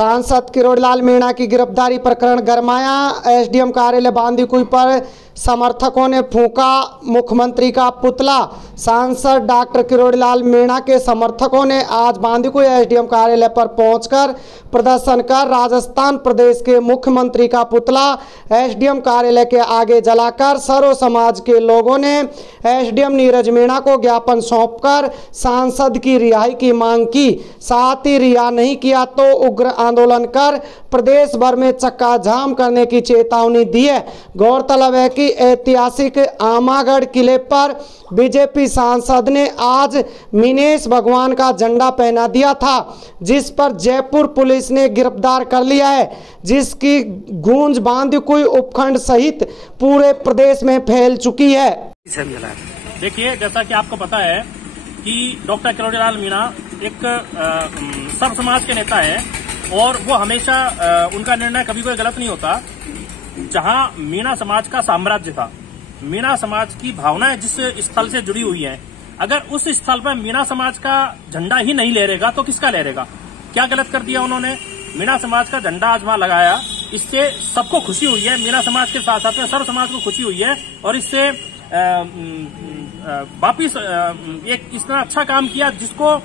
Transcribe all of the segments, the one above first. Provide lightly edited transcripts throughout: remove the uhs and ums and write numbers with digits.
सांसद किरोड़ीलाल मीणा की गिरफ्तारी प्रकरण गरमाया। एसडीएम कार्यालय बांदीकुई पर समर्थकों ने फूंका मुख्यमंत्री का पुतला। सांसद डॉक्टर किरोड़ीलाल मीणा के समर्थकों ने आज बांदीकुई एसडीएम कार्यालय पर पहुंचकर प्रदर्शन कर राजस्थान प्रदेश के मुख्यमंत्री का पुतला एसडीएम कार्यालय के आगे जलाकर सर्व समाज के लोगों ने एसडीएम नीरज मीणा को ज्ञापन सौंपकर सांसद की रिहाई की मांग की। साथ ही रिहा नहीं किया तो उग्र आंदोलन कर प्रदेश भर में चक्का जाम करने की चेतावनी दी है। गौरतलब है कि ऐतिहासिक आमागढ़ किले पर बीजेपी सांसद ने आज मीनेश भगवान का झंडा पहना दिया था, जिस पर जयपुर पुलिस ने गिरफ्तार कर लिया है, जिसकी गूंज बांदीकुई उपखंड सहित पूरे प्रदेश में फैल चुकी है। देखिए, जैसा कि आपको पता है कि डॉक्टर किरोड़ीलाल मीणा एक सर्व समाज के नेता है और वो हमेशा उनका निर्णय कभी कोई गलत नहीं होता। जहां मीणा समाज का साम्राज्य था, मीणा समाज की भावनाएं जिस स्थल से जुड़ी हुई हैं, अगर उस स्थल पर मीणा समाज का झंडा ही नहीं लहरेगा तो किसका लहरेगा? क्या गलत कर दिया उन्होंने? मीणा समाज का झंडा आज वहां लगाया, इससे सबको खुशी हुई है। मीणा समाज के साथ साथ में सर्व समाज को खुशी हुई है और इससे वापिस एक इतना अच्छा काम किया, जिसको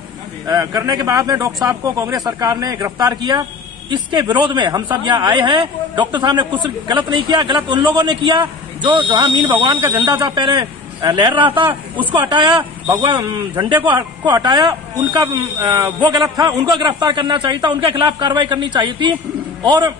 करने के बाद में डॉक्टर साहब को कांग्रेस सरकार ने गिरफ्तार किया। इसके विरोध में हम सब यहाँ आए हैं। डॉक्टर साहब ने कुछ गलत नहीं किया, गलत उन लोगों ने किया जो जहां मीन भगवान का झंडा जहां पहले लहर रहा था उसको हटाया, भगवान झंडे को हटाया। उनका वो गलत था, उनको गिरफ्तार करना चाहिए था, उनके खिलाफ कार्रवाई करनी चाहिए थी। और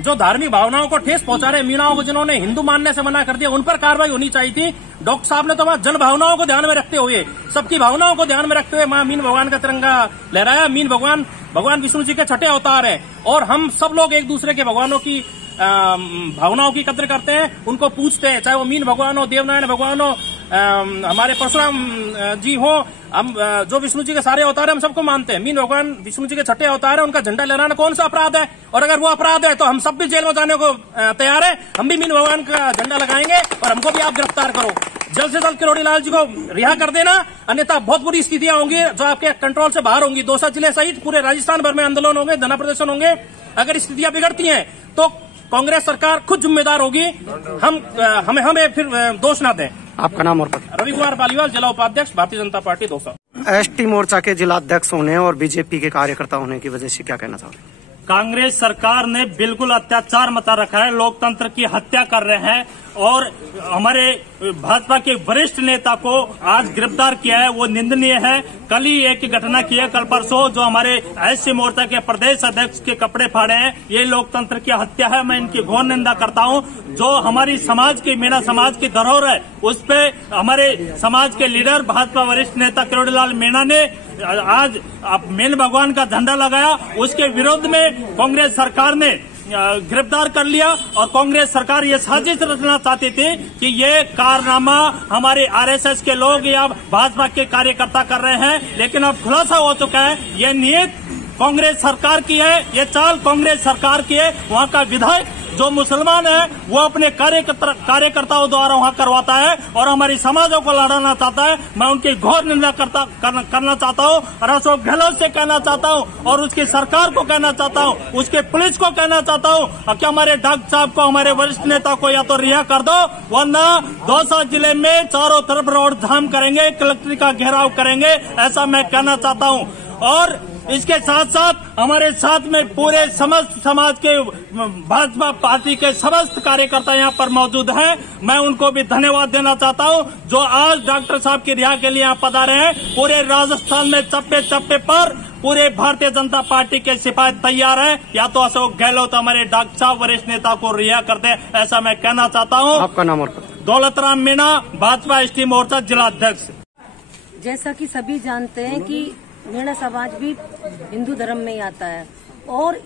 जो धार्मिक भावनाओं को ठेस पहुंचा रहे मीणाओं को, जिन्होंने हिंदू मानने से मना कर दिया, उन पर कार्रवाई होनी चाहिए थी। डॉक्टर साहब ने तो वहां जन भावनाओं को ध्यान में रखते हुए, सबकी भावनाओं को ध्यान में रखते हुए वहां मीन भगवान का तिरंगा लहराया। मीन भगवान विष्णु जी के छठे अवतार हैं और हम सब लोग एक दूसरे के भगवानों की भावनाओं की कद्र करते हैं, उनको पूछते हैं, चाहे वो मीन भगवान हो, देवनारायण भगवान हो, हमारे परशुराम जी हो। हम जो विष्णु जी के सारे अवतार है हम सबको मानते हैं। मीन भगवान विष्णु जी के छठे अवतार है, उनका झंडा लहराना कौन सा अपराध है? और अगर वो अपराध है तो हम सब भी जेल में जाने को तैयार है। हम भी मीन भगवान का झंडा लगाएंगे और हमको भी आप गिरफ्तार करो। जल्द से जल्द किरोड़ीलाल जी को रिहा कर देना, अन्यथा बहुत बुरी स्थितियां होंगी जो आपके कंट्रोल से बाहर होंगी। दौसा जिले सहित पूरे राजस्थान भर में आंदोलन होंगे, धरना प्रदर्शन होंगे। अगर स्थितियां बिगड़ती हैं तो कांग्रेस सरकार खुद जिम्मेदार होगी। हमें फिर दोष ना दें। आपका नाम और पता? रवि कुमार पालीवाल, जिला उपाध्यक्ष, भारतीय जनता पार्टी दौसा। एसटी मोर्चा के जिला अध्यक्ष होने और बीजेपी के कार्यकर्ता होने की वजह से क्या कहना चाहते? कांग्रेस सरकार ने बिल्कुल अत्याचार मचा रखा है, लोकतंत्र की हत्या कर रहे हैं और हमारे भाजपा के वरिष्ठ नेता को आज गिरफ्तार किया है, वो निंदनीय है। कल ही एक घटना की है, कल परसों जो हमारे एससी मोर्चा के प्रदेश अध्यक्ष के कपड़े फाड़े हैं, ये लोकतंत्र की हत्या है। मैं इनकी घोर निंदा करता हूं। जो हमारी समाज की, मीणा समाज की धरोहर है, उस पे हमारे समाज के लीडर भाजपा वरिष्ठ नेता किरोड़ीलाल मीणा ने आज मीन भगवान का झंडा लगाया। उसके विरोध में कांग्रेस सरकार ने गिरफ्तार कर लिया और कांग्रेस सरकार ये साजिश रचना चाहती थी कि ये कारनामा हमारे आरएसएस के लोग या भाजपा के कार्यकर्ता कर रहे हैं, लेकिन अब खुलासा हो चुका है ये नीयत कांग्रेस सरकार की है, ये चाल कांग्रेस सरकार की है। वहां का विधायक जो मुसलमान है वो अपने कार्यकर्ताओं द्वारा वहां करवाता है और हमारी समाजों को लड़ाना चाहता है। मैं उनकी घोर निंदा करना चाहता हूं और अशोक गहलोत से कहना चाहता हूं और उसकी सरकार को कहना चाहता हूं, उसके पुलिस को कहना चाहता हूं कि हमारे डॉक्टर साहब को, हमारे वरिष्ठ नेता को या तो रिहा कर दो, वरना दौसा जिले में चारों तरफ रोड जाम करेंगे, कलेक्ट्री का घेराव करेंगे, ऐसा मैं कहना चाहता हूं। और इसके साथ साथ हमारे साथ में पूरे समस्त समाज के भाजपा पार्टी के समस्त कार्यकर्ता यहाँ पर मौजूद हैं। मैं उनको भी धन्यवाद देना चाहता हूँ जो आज डॉक्टर साहब की रिहा के लिए यहाँ पधारे हैं। पूरे राजस्थान में चप्पे चप्पे पर पूरे भारतीय जनता पार्टी के सिपाही तैयार है, या तो अशोक गहलोत हमारे डॉक्टर साहब वरिष्ठ नेता को रिहा कर दे, ऐसा मैं कहना चाहता हूँ। आपका नाम और? दौलतराम मीणा, भाजपा एसटी मोर्चा जिला अध्यक्ष। जैसा कि सभी जानते हैं कि मीणा समाज भी हिंदू धर्म में ही आता है और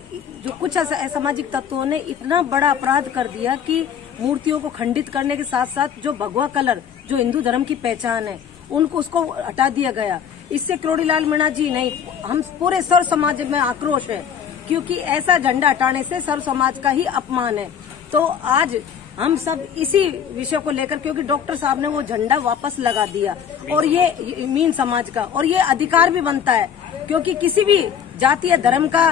जो कुछ असामाजिक तत्वों ने इतना बड़ा अपराध कर दिया कि मूर्तियों को खंडित करने के साथ साथ जो भगवा कलर जो हिंदू धर्म की पहचान है उसको हटा दिया गया। इससे किरोड़ीलाल मीणा जी नहीं, हम पूरे सर्व समाज में आक्रोश है, क्योंकि ऐसा झंडा हटाने से सर्व समाज का ही अपमान है। तो आज हम सब इसी विषय को लेकर, क्योंकि डॉक्टर साहब ने वो झंडा वापस लगा दिया और ये मीन समाज का, और ये अधिकार भी बनता है, क्योंकि किसी भी जाति या धर्म का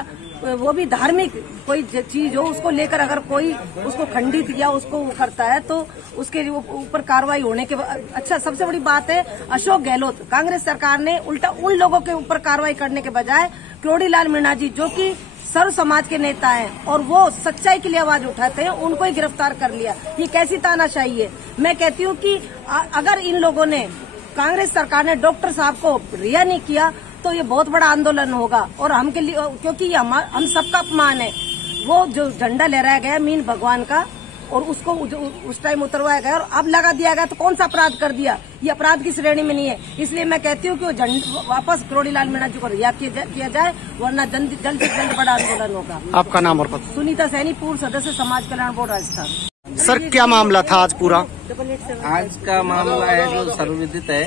वो भी धार्मिक कोई चीज हो उसको लेकर अगर कोई उसको खंडित या उसको वो करता है तो उसके ऊपर कार्रवाई होने के अच्छा। सबसे बड़ी बात है अशोक गहलोत, कांग्रेस सरकार ने उल्टा उन लोगों के ऊपर कार्रवाई करने के बजाय किरोड़ीलाल मीणा जी जो कि सर्व समाज के नेता हैं और वो सच्चाई के लिए आवाज उठाते हैं, उनको ही गिरफ्तार कर लिया। ये कैसी तानाशाही है। मैं कहती हूँ कि अगर इन लोगों ने, कांग्रेस सरकार ने डॉक्टर साहब को रिहा नहीं किया तो ये बहुत बड़ा आंदोलन होगा और हम के लिए, क्योंकि ये हम सबका अपमान है। वो जो झंडा लहराया गया मीन भगवान का और उसको उस टाइम उतरवाया गया और अब लगा दिया गया तो कौन सा अपराध कर दिया, ये अपराध की श्रेणी में नहीं है। इसलिए मैं कहती हूँ कि वो वापस किरोड़ीलाल मीणा जी को रिहा किया जाए, वरना जल्द से जल्द बड़ा आंदोलन होगा। आपका नाम और पता? सुनीता सैनी, पूर्व सदस्य समाज कल्याण बोर्ड राजस्थान। सर क्या मामला था आज पूरा? आज का मामला है जो सर्वविदित है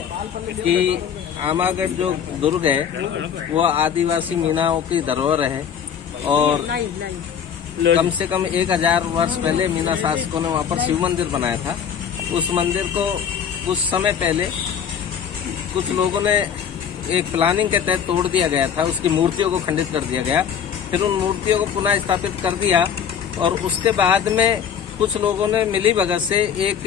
कि आमागढ़ जो दुर्ग है वो आदिवासी मीनाओं की धरोहर है और कम से कम 1000 वर्ष पहले मीना शासकों ने वहाँ पर शिव मंदिर बनाया था। उस मंदिर को कुछ समय पहले कुछ लोगों ने एक प्लानिंग के तहत तोड़ दिया गया था, उसकी मूर्तियों को खंडित कर दिया गया, फिर उन मूर्तियों को पुनः स्थापित कर दिया और उसके बाद में कुछ लोगों ने मिली भगत से एक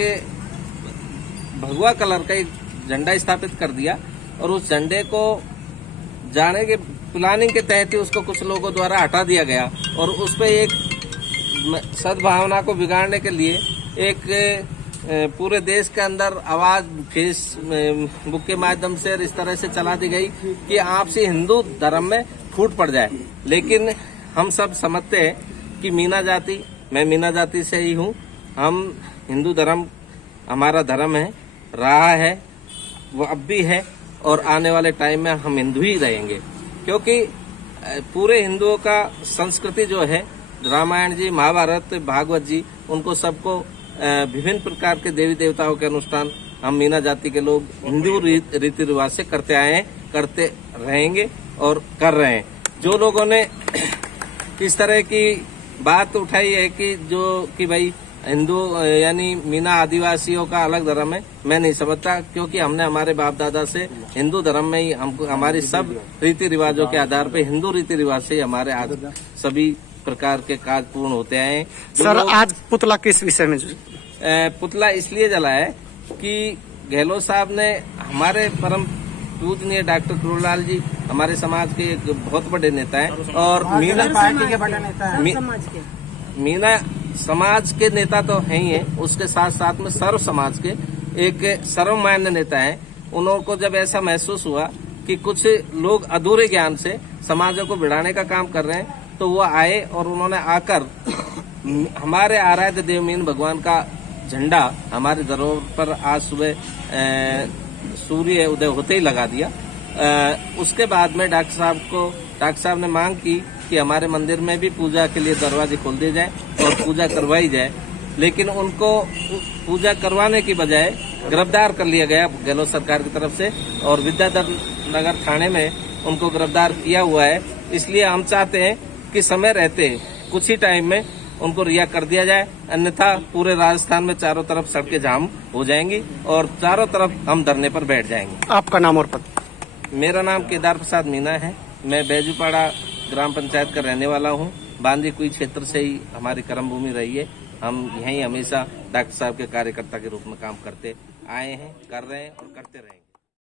भगवा कलर का एक झंडा स्थापित कर दिया और उस झंडे को जाने के प्लानिंग के तहत ही उसको कुछ लोगों द्वारा हटा दिया गया और उस पर एक सद्भावना को बिगाड़ने के लिए एक पूरे देश के अंदर आवाज फेसबुक के माध्यम से इस तरह से चला दी गई कि आपसी हिंदू धर्म में फूट पड़ जाए। लेकिन हम सब समझते हैं कि मीना जाति, मैं मीना जाति से ही हूँ, हम हिंदू धर्म हमारा धर्म है, रहा है, वो अब भी है और आने वाले टाइम में हम हिंदू ही रहेंगे, क्योंकि पूरे हिंदुओं का संस्कृति जो है, रामायण जी, महाभारत, भागवत जी, उनको सबको विभिन्न प्रकार के देवी देवताओं के अनुष्ठान हम मीना जाति के लोग हिंदू रीति रिवाज से करते आए हैं, करते रहेंगे और कर रहे हैं। जो लोगों ने इस तरह की बात उठाई है कि भाई हिंदू यानी मीना आदिवासियों का अलग धर्म है, मैं नहीं समझता, क्योंकि हमने हमारे बाप दादा से हिंदू धर्म में ही हमको हमारी सब रीति रिवाजों के आधार पे हिंदू रीति रिवाज से हमारे आज सभी प्रकार के कार्य पूर्ण होते आए हैं। सर आज पुतला किस विषय में? पुतला इसलिए जला है कि गहलोत साहब ने, हमारे परम पूजनीय डॉक्टर किरोड़ीलाल जी हमारे समाज के एक बहुत बड़े नेता हैं और मीना पार्टी के बड़े नेता हैं। मीना समाज के नेता तो हैं ही हैं, उसके साथ साथ में सर्व समाज के एक सर्वमान्य नेता हैं। उनको जब ऐसा महसूस हुआ कि कुछ लोग अधूरे ज्ञान से समाजों को बिगाड़ने का काम कर रहे हैं, तो वो आए और उन्होंने आकर हमारे आराध्य देव मीन भगवान का झंडा हमारे धरोहर पर आज सुबह सूर्य उदय होते ही लगा दिया। उसके बाद में डॉक्टर साहब ने मांग की कि हमारे मंदिर में भी पूजा के लिए दरवाजे खोल दिए जाए और पूजा करवाई जाए, लेकिन उनको पूजा करवाने की बजाय गिरफ्तार कर लिया गया गहलोत सरकार की तरफ से और विद्याधर नगर थाने में उनको गिरफ्तार किया हुआ है। इसलिए हम चाहते हैं कि समय रहते कुछ ही टाइम में उनको रिहा कर दिया जाए, अन्यथा पूरे राजस्थान में चारों तरफ सड़कें जाम हो जाएंगी और चारों तरफ हम धरने पर बैठ जाएंगे। आपका नाम और पता? मेरा नाम केदार प्रसाद मीना है, मैं बैजूपाड़ा ग्राम पंचायत का रहने वाला हूँ। बांदी कुई क्षेत्र से ही हमारी कर्म भूमि रही है। हम यहीं हमेशा डॉक्टर साहब के कार्यकर्ता के रूप में काम करते आए हैं, कर रहे हैं और करते रहेंगे।